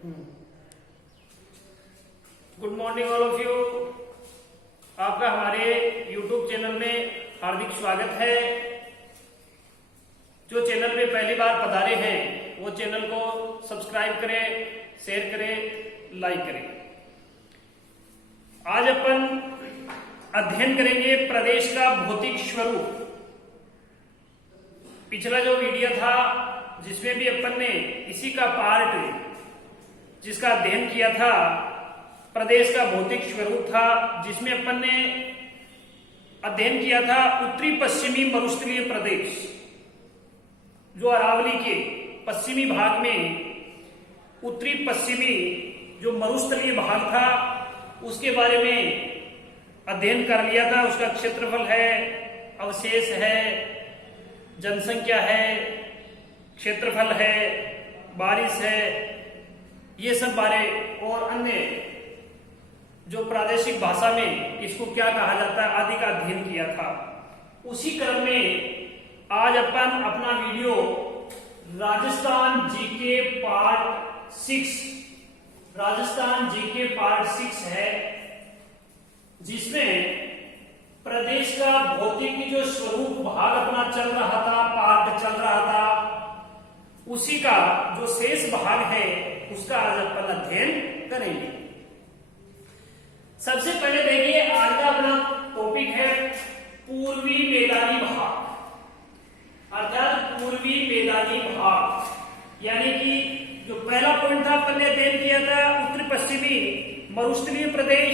Good morning all of you. आपका हमारे YouTube channel में हार्दिक स्वागत है। जो चैनल में पहली बार पधारे हैं वो चैनल को सब्सक्राइब करें, शेयर करें, लाइक करें। आज अपन अध्ययन करेंगे प्रदेश का भौतिक स्वरूप। पिछला जो वीडियो था जिसमें भी अपन ने इसी का पार्ट जिसका अध्ययन किया था, प्रदेश का भौतिक स्वरूप था, जिसमें अपन ने अध्ययन किया था उत्तरी पश्चिमी मरुस्थलीय प्रदेश। जो अरावली के पश्चिमी भाग में उत्तरी पश्चिमी जो मरुस्थलीय भाग था उसके बारे में अध्ययन कर लिया था। उसका क्षेत्रफल है, अवशेष है, जनसंख्या है, क्षेत्रफल है, बारिश है, ये सब बारे और अन्य जो प्रादेशिक भाषा में इसको क्या कहा जाता है आदि का अध्ययन किया था। उसी क्रम में आज अपन अपना वीडियो राजस्थान जीके पार्ट 6 है, जिसमें प्रदेश का भौतिक जो स्वरूप भाग अपना चल रहा था, पार्ट चल रहा था, उसी का जो शेष भाग है उसका आज अपन अध्ययन करेंगे। सबसे पहले देखिए आज का अपना टॉपिक है पूर्वी मैदानी भाग, अर्थात पूर्वी मैदानी भाग। यानी कि जो पहला पॉइंट था अपन ने अध्ययन किया था उत्तरी पश्चिमी मरुस्थलीय प्रदेश,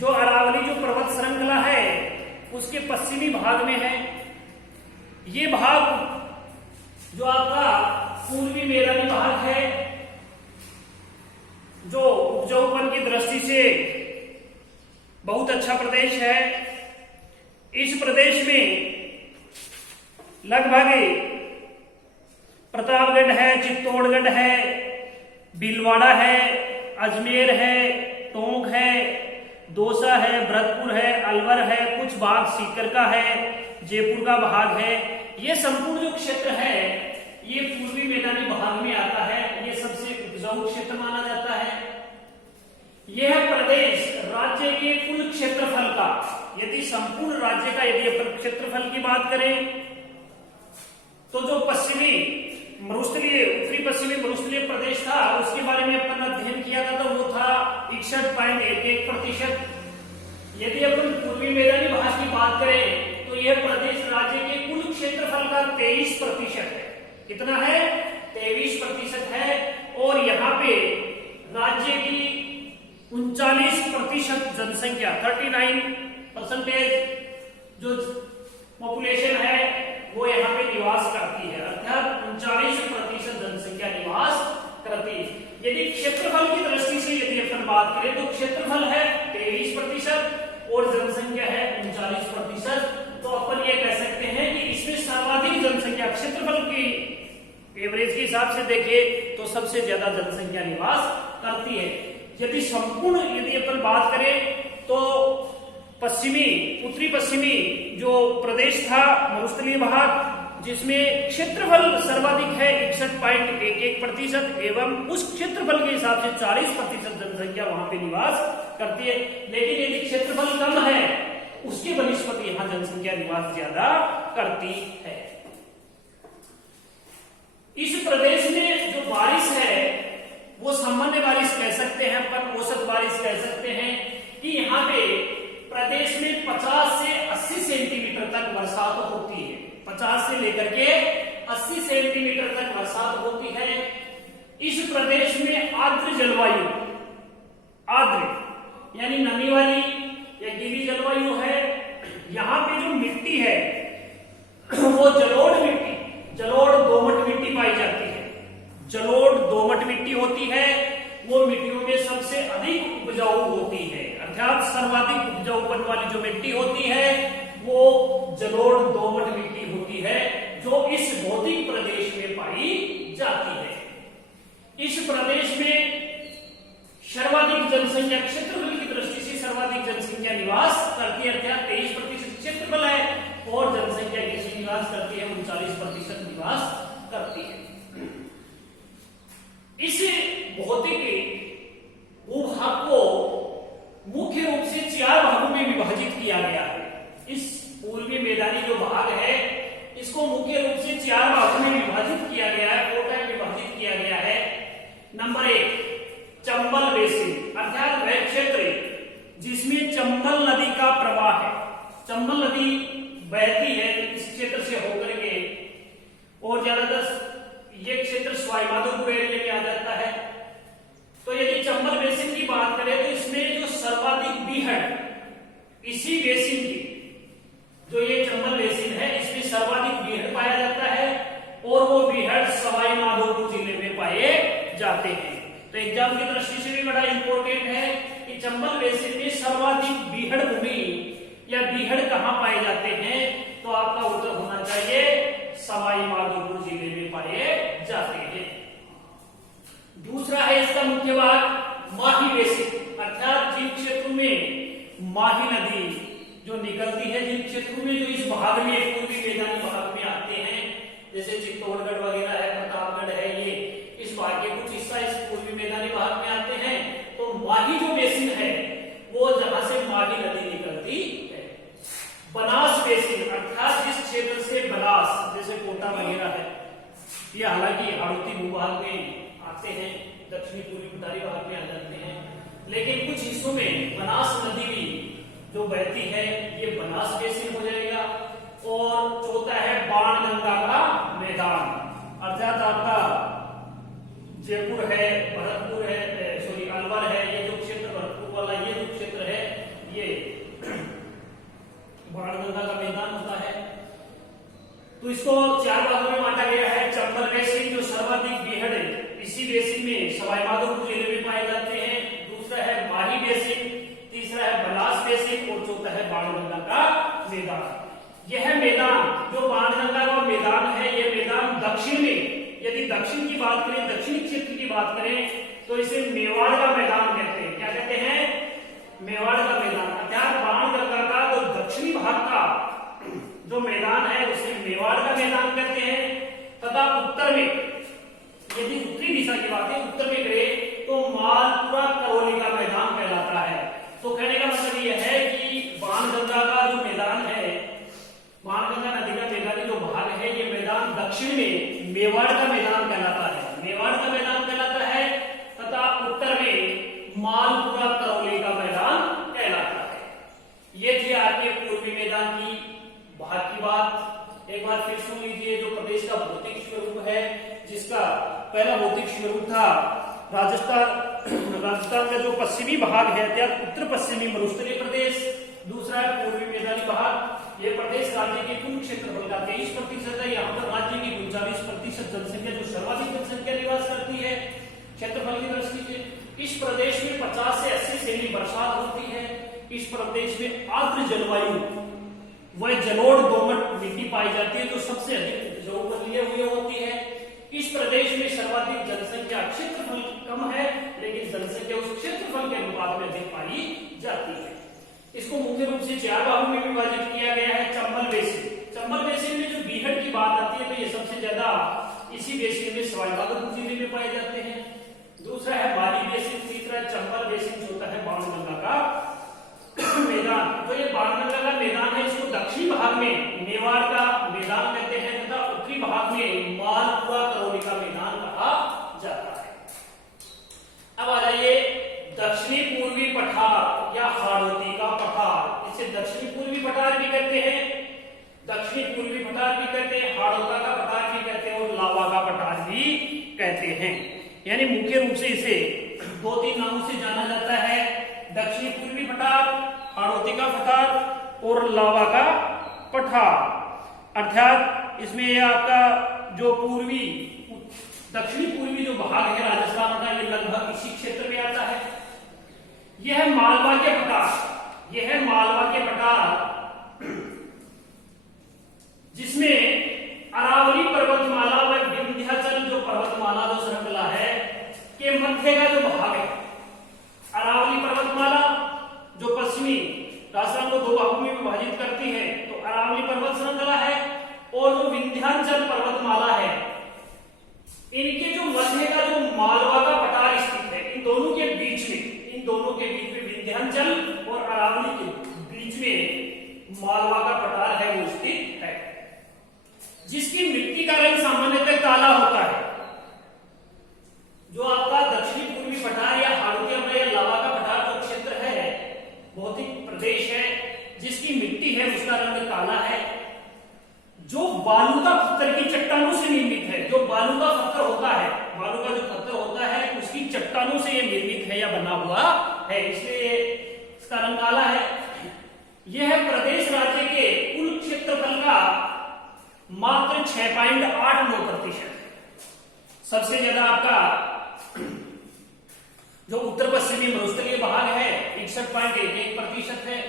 जो अरावली जो पर्वत श्रृंखला है उसके पश्चिमी भाग में है। ये भाग जो आपका पूर्वी मैदानी भाग है, जो उपजाऊपन की दृष्टि से बहुत अच्छा प्रदेश है। इस प्रदेश में लगभग प्रतापगढ़ है, चित्तौड़गढ़ है, भीलवाड़ा है, अजमेर है, टोंक है, दौसा है, भरतपुर है, अलवर है, कुछ भाग सीकर का है, जयपुर का भाग है। ये संपूर्ण जो क्षेत्र है ये पूर्वी मैदानी भाग में आता है। ये सबसे उपजाऊ क्षेत्र माना जाता है। यह प्रदेश राज्य के कुल क्षेत्रफल का, यदि संपूर्ण राज्य का यदि अपन क्षेत्रफल की बात करें तो जो पश्चिमी मरुस्थलीय उत्तरी पश्चिमी मरुस्थलीय प्रदेश था उसके बारे में अपन अध्ययन किया था, तो वो था 61.11%। यदि अपन पूर्वी मैदानी भाग की बात करें तो यह प्रदेश राज्य के कुल क्षेत्रफल का 23% है। कितना है? 23% है। और यहाँ पे राज्य की 39% जनसंख्या, 39% जो पॉपुलेशन है वो यहाँ पे निवास करती है, अर्थात 39% जनसंख्या निवास करती है। यदि क्षेत्रफल की दृष्टि से यदि अपन बात करें तो क्षेत्रफल है 23% और जनसंख्या है 39%। तो अपन ये कह सकते हैं कि इसमें सर्वाधिक जनसंख्या, क्षेत्रफल की एवरेज के हिसाब से देखें तो सबसे ज्यादा जनसंख्या निवास करती है। यदि संपूर्ण यदि अपन बात करें तो उत्तरी पश्चिमी जो प्रदेश था मरुस्थलीय भाग, जिसमें क्षेत्रफल सर्वाधिक है 61.11% एवं उस क्षेत्रफल के हिसाब से 40% जनसंख्या वहां पे निवास करती है। लेकिन यदि क्षेत्रफल कम है उसके बनिस्पत यहां जनसंख्या निवास ज्यादा करती है। इस प्रदेश में जो बारिश है वो सामान्य बारिश कह सकते हैं, पर औसत बारिश कह सकते हैं कि यहाँ पे प्रदेश में 50 से 80 सेंटीमीटर तक बरसात होती है। 50 से लेकर के 80 सेंटीमीटर तक बरसात होती है। इस प्रदेश में आर्द्र जलवायु, आर्द्र यानी नमी वाली या गीली जलवायु है। यहाँ पे जो मिट्टी है वो जलोढ़ मिट्टी, जलोढ़ दोमट मिट्टी पाई जाती है। जलोढ़ दोमट मिट्टी होती है, वो मिट्टियों में सबसे अधिक उपजाऊ होती है, अर्थात सर्वाधिक उपजाऊपन वाली जो मिट्टी होती है वो जलोढ़ दोमट मिट्टी होती है, जो इस भौतिक प्रदेश में पाई जाती है। इस प्रदेश में सर्वाधिक जनसंख्या, क्षेत्रफल की दृष्टि से सर्वाधिक जनसंख्या निवास करती है, अर्थात 23% क्षेत्रफल है और जनसंख्या किसी निवास करती है 39% निवास करती है। इस भौतिक भूभाग को मुख्य रूप से 4 भागों में विभाजित किया गया है। इस पूर्वी मैदानी जो भाग है इसको मुख्य रूप से 4 भागों में विभाजित किया गया है, 4 टाइप विभाजित किया गया है। नंबर 1 चंबल बेसिन, अर्थात वह क्षेत्र जिसमें चंबल नदी का प्रवाह है। चंबल नदी बहती है इस क्षेत्र से होकर के, और ज्यादातर ये क्षेत्र सवाई माधोपुर एरिया में आ जाता है। तो यदि चंबल बेसिन की बात करें तो इसमें जो सर्वाधिक बीहड़ इसी बेसिन की, जो ये चंबल बेसिन है इसमें सर्वाधिक बीहड़ पाया जाता है, और वो बीहड़ सवाई माधोपुर जिले में पाए जाते हैं। तो एग्जाम की दृष्टि से भी बड़ा इंपॉर्टेंट है कि चंबल बेसिन में सर्वाधिक बीहड़ भूमि या बीहड़ कहां पाए जाते हैं, तो आपका उत्तर होना चाहिए सवाई माधोपुर जिले में पाए जाते हैं। दूसरा है इसका मुख्य भाग माही बेसिन, अर्थात जिन क्षेत्रों में माही नदी जो निकलती है, जिन क्षेत्रों में जो इस भाग में पूर्वी मैदानी भाग में आते हैं, जैसे चित्तौड़गढ़ वगैरह है, प्रतापगढ़ है, ये इस भाग के कुछ हिस्सा इस पूर्वी मैदानी भाग में आते हैं। तो माही जो बेसिन है वो जहां से माही नदी निकलती है। बनास बेसिन, अर्थात जिस क्षेत्र से बनास जैसे कोटा वगैरह है, ये हालांकि हाड़ौती भूभाग में आते हैं, दक्षिणी पूर्वी पठारी भाग में आ जाते हैं, लेकिन कुछ हिस्सों में बनास नदी भी जो बहती है ये बनास बेसिन हो जाएगा। और चौथा है बाणगंगा का मैदान, अर्थात आपका जयपुर है, भरतपुर है, सॉरी अलवर है, ये जो क्षेत्र भरतपुर वाला ये जो क्षेत्र है ये बाणगंगा का मैदान होता है। तो इसको 4 भागों में बांटा गया है। चंबल बेसिन जो सर्वाधिक बीहड़ इसी बेसिन में सवाई माधोपुर जिले में पाए जाते हैं। दूसरा है माही बेसिन, तीसरा है बनास बेसिन, और चौथा है बाणगंगा का मैदान। यह मैदान जो बाणगंगा का मैदान है, यह मैदान दक्षिण में, यदि दक्षिण की बात करें, दक्षिणी क्षेत्र की बात करें तो इसे मेवाड़ का मैदान कहते हैं। क्या कहते हैं? मेवाड़ का मैदान। अर्थात बाणगंगा का जो दक्षिणी भाग का जो मैदान है उसे मेवाड़ का मैदान कहते हैं। तथा उत्तर में, यदि उत्तरी दिशा की बात है, उत्तर में करें तो मालपुरा करौली का मैदान कहलाता है। तो कहने का मतलब यह है कि बाणगंगा का जो मैदान है, बाणगंगा नदी का मैदानी जो भाग है, ये मैदान दक्षिण में मेवाड़ का मैदान कहलाता है, मेवाड़ का मैदान कहलाता है। तथा उत्तर में मालपुरा करौली का मैदान कहलाता है। ये थी आपके पूर्वी मैदान की भाग की बात। एक बार फिर सुन लीजिए जो प्रदेश का भौतिक स्वरूप है, जिसका पहला भौतिक स्वरूप था राजस्थान का जो पश्चिमी भाग है, अर्थात उत्तर पश्चिमी मरुस्थलीय प्रदेश। दूसरा है पूर्वी मैदानी भाग। ये प्रदेश राज्य के कुल क्षेत्रफल का 23% है। यहाँ पर राज्य की 39% जनसंख्या जो सर्वाधिक जनसंख्या निवास करती है क्षेत्रफल की दृष्टि से। इस प्रदेश में 50 से 80 सेमी बरसात होती है। इस प्रदेश में आर्द्र जलवायु वह जलोढ़ दोमट मिट्टी पाई जाती है जो सबसे अधिक उपजाऊ पर लिए हुए होती है। इस प्रदेश में सर्वाधिक जनसंख्या, क्षेत्रफल कम है लेकिन जनसंख्या उस क्षेत्रफल के अनुपात में अधिक पाई जाती है। इसको मुख्य रूप से 4 भागों में विभाजित किया गया है। चंबल बेसिन, चंबल बेसिन में जो बीहड़ की बात आती है तो ये सबसे ज्यादा इसी बेसिन में सवाई माधोपुर जिले में पाए जाते हैं। दूसरा है माही बेसिन, तीसरा है चंबल बेसिन, चौथा है बाणगंगा का मैदान। तो ये बाणगंगा का मैदान है, इसको दक्षिणी भाग में मेवाड़ का मैदान कहते हैं तथा उत्तरी भाग में मालपुरा करौली का मैदान कहा जाता है। अब आ जाइए दक्षिणी पूर्वी पठार या हाड़ौती का पठार। इसे दक्षिणी पूर्वी पठार भी कहते हैं, दक्षिणी पूर्वी पठार भी कहते हैं, हाड़ौता का पठार भी कहते हैं और लावा का पठार भी कहते हैं। यानी मुख्य रूप से इसे 2-3 नामों से जाना जाता है। दक्षिणी पूर्वी पठार, हाड़ौती का पठार और लावा का पठार। अर्थात इसमें आपका जो पूर्वी दक्षिणी पूर्वी जो भाग है राजस्थान का, ये लगभग इसी क्षेत्र में आता है। यह मालवा के पठार, यह है मालवा के पठार जिसमें अरावली पर्वतमाला व विंध्याचल जो पर्वतमाला जो श्रृंखला है के मध्य का जो भाग है। अरावली पर्वतमाला जो पश्चिमी राजस्थान को 2 भागों में विभाजित करती है, तो अरावली पर्वत श्रृंखला है, और जो विंध्याचल पर्वतमाला है, इनके जो मध्य का जो मालवा का पठार विंध्याचल और अरावली के बीच में मालवा का पठार है वो स्थित है, जिसकी मिट्टी का रंग सामान्यतः काला होता है। जो आपका दक्षिणी पूर्वी पठार या हाड़ौती या लावा का पठार जो क्षेत्र है, भौतिक प्रदेश है जिसकी मिट्टी है उसका रंग काला है। जो बालू का पत्थर की चट्टानों से निर्मित है, जो बालू का पत्थर होता है, बालू का जो पत्थर होता है उसकी चट्टानों से ये निर्मित है या बना हुआ है, इसलिए इसका रंग काला है। यह प्रदेश राज्य के कुल क्षेत्रफल का मात्र 6.89%। सबसे ज्यादा आपका जो उत्तर पश्चिमी मरुस्थलीय भाग है 61.11% है।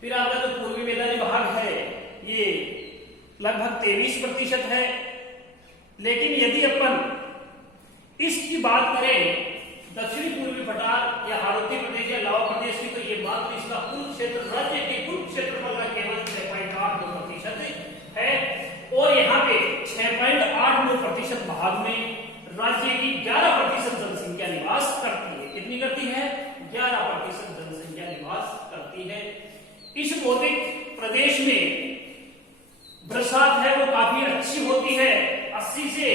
फिर आपका जो पूर्वी मैदानी भाग है ये लगभग 23% है। लेकिन यदि अपन इसकी बात करें दक्षिणी पूर्वी पठार या हाड़ौती प्रदेश या लावा प्रदेश की, तो ये मात्र इसका कुल क्षेत्र राज्य के कुल क्षेत्रफल का केवल 6.82% है। और यहाँ पे 6.89% भाग में राज्य की 11% जनसंख्या निवास करती है। कितनी करती है? 11% जनसंख्या निवास करती है। इस भौतिक प्रदेश में बरसात है वो काफी अच्छी होती है, 80 से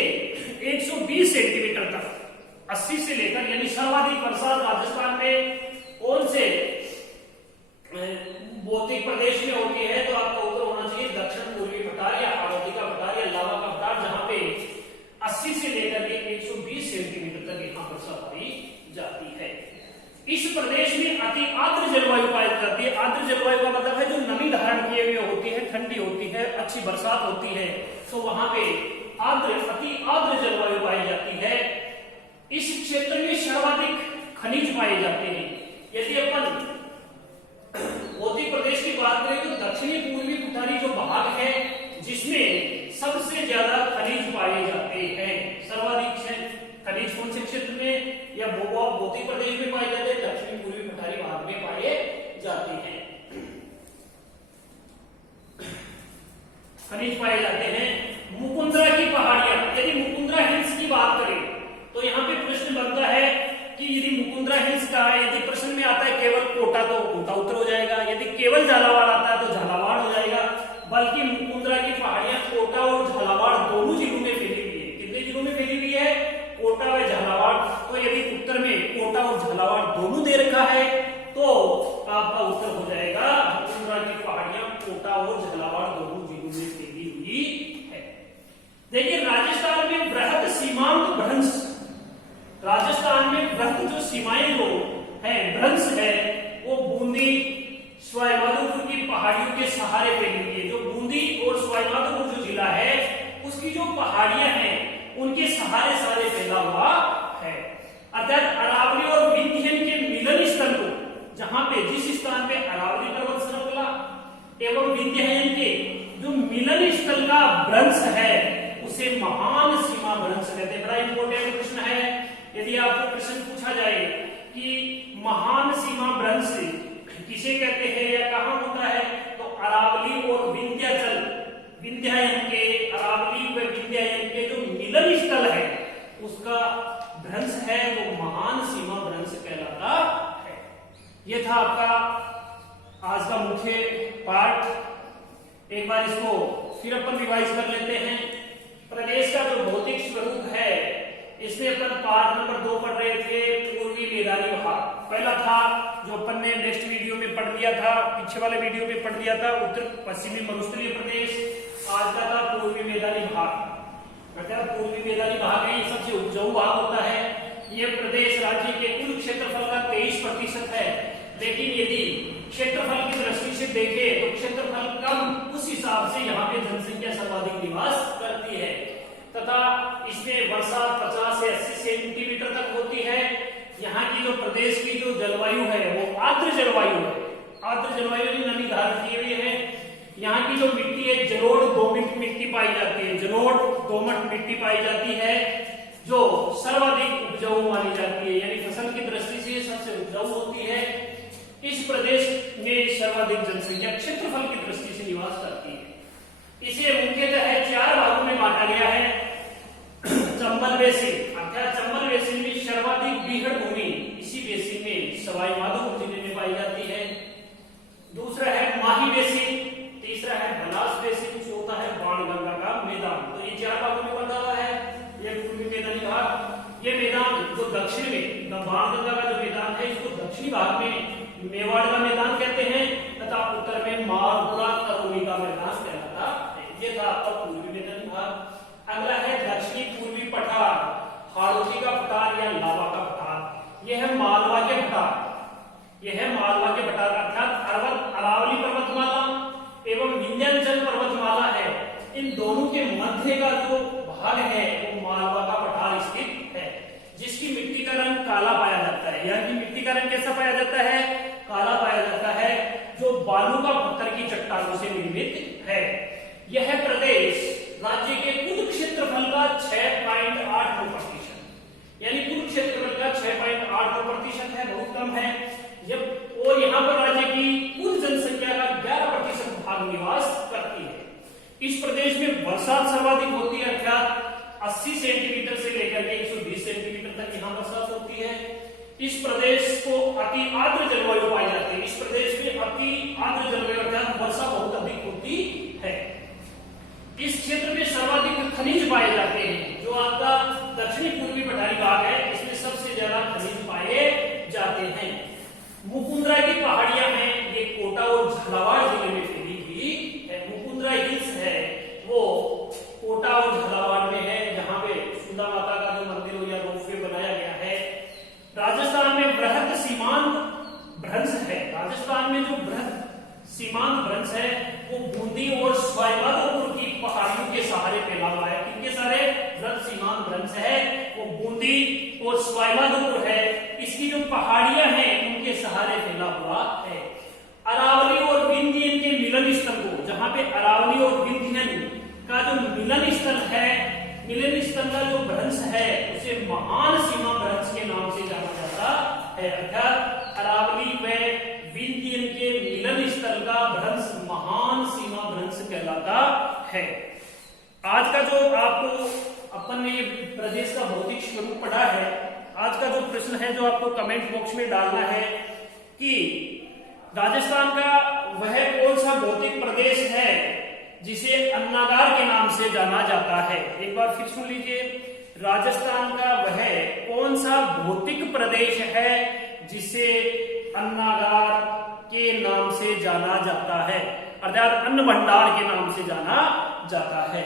120 सेंटीमीटर तक, 80 से लेकर, यानी सर्वाधिक बरसात राजस्थान में कौन से भौतिक प्रदेश में होती है? तो आपका उत्तर होना चाहिए दक्षिण पूर्वी पठार या हाड़ौती का पठार या लावा का पठार, जहां पे 80 से लेकर के 120 सेंटीमीटर तक यहाँ वर्षा पाई जाती है। इस प्रदेश में अति आर्द्र जलवायु पाई जाती है। आर्द्र जलवायु का मतलब है जो नमी धारण किए हुए होती है, ठंडी होती है, अच्छी बरसात होती है, तो वहां पे अति आर्द्र जलवायु पाई जाती है। इस क्षेत्र में सर्वाधिक खनिज पाए जाते हैं। यदि अपन भौतिक प्रदेश की बात करें तो दक्षिणी पूर्वी पठारी जो भाग है जिसमें सबसे ज्यादा खनिज पाए जाते हैं। सर्वाधिक खनिज कौन से क्षेत्र में या भौतिक प्रदेश में पाए जाते हैं? दक्षिणी पूर्वी पठारी भाग में पाए जाते हैं, खनिज पाए जाते हैं। मुकुंदरा की पहाड़ियां, यदि मुकुंदरा हिल्स की बात करें तो यहाँ पे प्रश्न बनता है कि यदि मुकुंदरा हिल्स का है, यदि प्रश्न में आता है केवल कोटा तो कोटा उत्तर हो जाएगा, यदि केवल झालावाड़ आता है तो झालावाड़ हो जाएगा। बल्कि मुकुंदरा की पहाड़ियां कोटा और झालावाड़ दोनों जिलों में फैली हुई है। कितने जिलों में फैली हुई है? कोटा व झालावाड़। तो यदि उत्तर में कोटा और झालावाड़ दोनों दे रखा है तो आपका उत्तर हो जाएगा मुकुंदरा की पहाड़ियां कोटा और झालावाड़ दोनों जिलों में फैली हुई है। देखिए राजस्थान में वृहद सीमांत भ्रंश, राजस्थान में वृहद जो सीमाएं जो है भ्रंश है वो बूंदी सवाईमाधोपुर की पहाड़ियों के सहारे फैली हुई है। जो बूंदी और सवाईमाधोपुर जो जिला है उसकी जो पहाड़ियां हैं उनके सहारे सहारे फैला हुआ है। अर्थात अरावली और विंध्यन के मिलन स्थल को, जहां पे जिस स्थान पे अरावली पर्वत श्रृंखला एवं विंध्यन के जो मिलन स्थल का भ्रंश है उसे महान सीमा भ्रंश कहते हैं। बड़ा इंपॉर्टेंट प्रश्न है। यदि आपको प्रश्न पूछा जाए कि महान सीमा भ्रंश किसे कहते हैं या कहां होता है, तो अरावली और विंध्याचल, विंध्यायन के, अरावली व विंध्यायन के जो मिलन स्थल है उसका भ्रंश है वो महान सीमा भ्रंश कहलाता है। यह था आपका आज का मुख्य पाठ। एक बार इसको फिर अपन रिवाइज कर लेते हैं। प्रदेश का जो भौतिक स्वरूप है इसमें अपन पाठ नंबर 2 पढ़ रहे थे, पूर्वी मैदानी भाग। पहला था जो अपन ने नेक्स्ट वीडियो में पढ़ लिया था, पीछे वाले वीडियो में पढ़ लिया था, उत्तर पश्चिमी मरुस्थलीय प्रदेश। आज का था पूर्वी मैदानी भाग। अर्थात पूर्वी मैदानी भाग है, ये सबसे उपजाऊ भाग होता है। यह प्रदेश राज्य के कुल क्षेत्रफल का 23% है। लेकिन यदि क्षेत्रफल की दृष्टि से देखें तो क्षेत्रफल कम, उस हिसाब से यहाँ पे जनसंख्या सर्वाधिक निवास करती है तथा इसमें वर्षा 50 से 80 सेंटीमीटर तक होती है। यहाँ की जो प्रदेश की जो जलवायु है वो आर्द्र जलवायु है। आर्द्र जलवायु में नमी धारण की हुई है। यहाँ की जो मिट्टी है जलोढ़ दोमट मिट्टी पाई जाती है, जलोढ़ दोमट मिट्टी पाई जाती है जो सर्वाधिक उपजाऊ मानी जाती है, यानी फसल की दृष्टि से सबसे उपजाऊ होती है। इस प्रदेश में सर्वाधिक जनसंख्या क्षेत्रफल की दृष्टि से निवास करती है। इसे मुख्यतः 4 भागों में बांटा गया है। चंबल बेसिन, अर्थात चंबल बेसिन में सर्वाधिक बीहड़ भूमि इसी बेसिन में सवाई माधोपुर जिले में दूसरा है माही बेसिन, तीसरा है बनास बेसिन, चौथा है बाणगंगा का मैदान। तो ये 4 भागों में बंटा हुआ है। ये पूर्वी मैदानी भाग, ये मैदान जो दक्षिण में बाणगंगा का जो मैदान है इसको दक्षिणी भाग में मेवाड़ का मैदान कहते हैं तथा उत्तर में मालपुरा करौली का मैदान कहलाता है। ये था आपका पूर्वी मैदानी भाग। अगला है दक्षिणी पूर्वी पठार, हाड़ौती का पठार या लावा का पठार। यह है मालवा के पठार, यह है मालवा के पठार अर्थात अरावली पर्वतमाला एवं विंध्याचल पर्वतमाला है, इन दोनों के मध्य का जो भाग है वो मालवा का पठार स्थित है, जिसकी मिट्टी का रंग काला पाया जाता है। यानी कि मिट्टी का रंग कैसा पाया जाता है? काला पाया जाता है, जो बालू का पत्थर की चट्टानों से निर्मित है। यह प्रदेश राज्य के कुल क्षेत्रफल का 6.8%, यानी कुल क्षेत्रफल का 6.8% है, बहुत कम है। और यहाँ पर राज्य की कुल जनसंख्या का 11% भाग निवास करती है। इस प्रदेश में बरसात सर्वाधिक होती है, अर्थात 80 सेंटीमीटर से लेकर के 120 सेंटीमीटर तक यहाँ बरसात होती है। इस प्रदेश को अति आर्द्र जलवायु पाई जाती है। इस प्रदेश में अति आर्द्र जलवायु अर्थात वर्षा बहुत अधिक होती है। इस क्षेत्र में सर्वाधिक खनिज पाए जाते हैं। जो आपका दक्षिणी पूर्वी पठारी भाग है इसमें सबसे ज्यादा खनिज पाए जाते हैं। मुकुंदरा की पहाड़ियां हैं, ये कोटा और झालावाड़ जिले में फैली हुई है। मुकुंदरा हिल्स है वो कोटा और झालावाड़ में है, जहां पे सुंदा माता का जो मंदिर हो या रोपवे बनाया गया है। राजस्थान में बृहद सीमांत भ्रंश है। राजस्थान में जो बृहद सीमांत भ्रंश है वो बूंदी और स्वायमाधोपुर की पहाड़ियों के सहारे फैला हुआ है। किनके सहारे? बृहद सीमांत भ्रंश है वो बूंदी और स्वायमाधोपुर है, इसकी जो पहाड़ियां हैं उनके सहारे फैला हुआ है। अरावली और विंध्यन के मिलन स्थल को, जहां पे अरावली और विंध्यन का जो मिलन स्थल है, मिलन स्थल का जो भ्रंश है उसे महान सीमा भ्रंश के नाम से जाना जाता है। अर्थात अरावली व विंध्यन के मिलन स्थल का भ्रंश महान सीमा भ्रंश कहलाता है। आज का जो आपको अपन ने प्रदेश का भौतिक स्वरूप पढ़ा है, आज का जो प्रश्न है जो आपको कमेंट बॉक्स में डालना है कि राजस्थान का वह कौन सा भौतिक प्रदेश है जिसे अन्नागार के नाम से जाना जाता है। एक बार फिर सुन लीजिए, राजस्थान का वह कौन सा भौतिक प्रदेश है जिसे अन्नागार के नाम से जाना जाता है, अर्थात अन्न भंडार के नाम से जाना जाता है।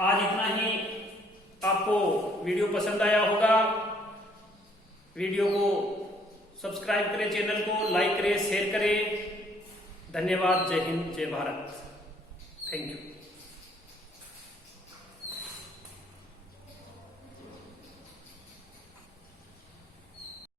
आज इतना ही। आपको वीडियो पसंद आया होगा, वीडियो को सब्सक्राइब करें, चैनल को लाइक करें, शेयर करें। धन्यवाद। जय हिंद, जय भारत। Thank you.